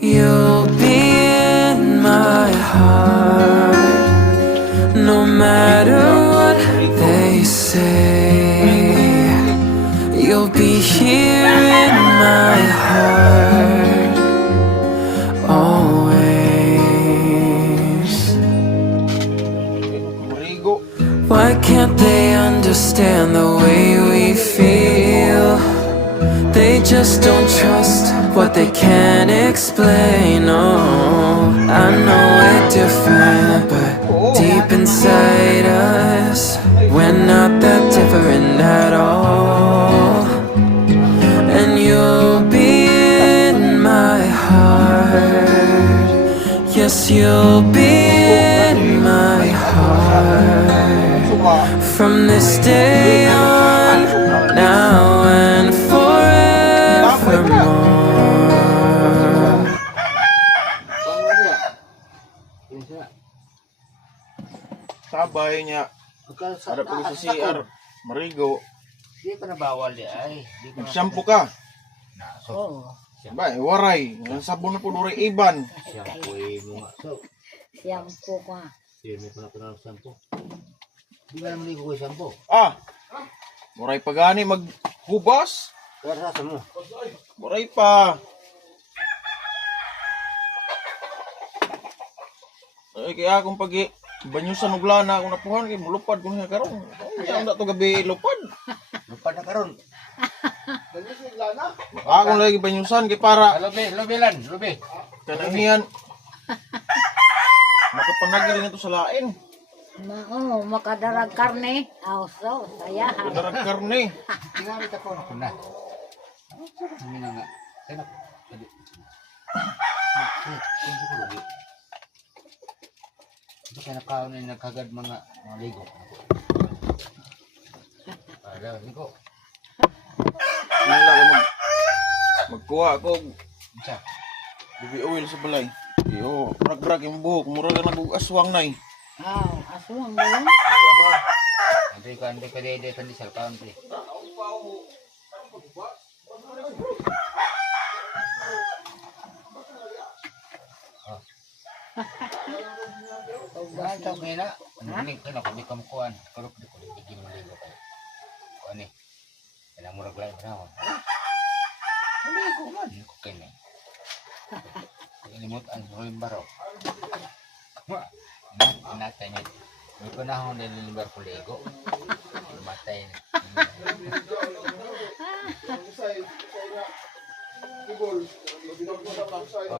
You'll be in my heart, no matter what they say. You'll be here in my heart, always. Why can't they understand the way we feel? They just don't trust what they can't explain. Oh, I know we're different, but deep inside us, we're not that different at all. And you'll be in my heart. Yes, you'll be in my heart. From this day on, now and forevermore. Sabay niya. Ada po sa CR. Marigo. Di ka na bawal di ay. Di ka na. Shampoo ka. Oo. Ba, waray. Ang sabon na po doon iban. Shampoo mo nga. So, Shampoo ko. sino ko na ng shampoo. Di ba naman ligo ko shampoo? Ah. Waray pa gani maghubas. Kaya sa mo. Waray pa. Ay kaya akong pagi banyusan og lana akong napuhan kay mulupad ko niya karon. Ay ang to gabi lupad. Lupad na karon. Akong lagi banyusan kay para Lobe. kanahiyan. Makapanagil nito sa lain. Oo, makadarag karne. Also, saya. Kadarag karne. Tingamit ako na kuna. Hindi na nga. Kaya na. Hindi ka nakaon na nagkagad mga ligo. Ala, ligo. Wala ko magkuha ako og Isa. baby oil sa balay. Yo, brag yung buhok, mura ka nag-aswang nay. Aswang mo yun. Hindi ka dede sa disal country. Ay, tao ngayon na. Hindi ka kamukuhan. Karok di ko bigyan mo ligo kayo. Kuhan eh. Kailangan mo raglay mo na ako. Hindi ko man. Okay na. Kalimutan mo yung baro. Natay niya. Hindi ko na ako nililibar ko ligo. Matay na.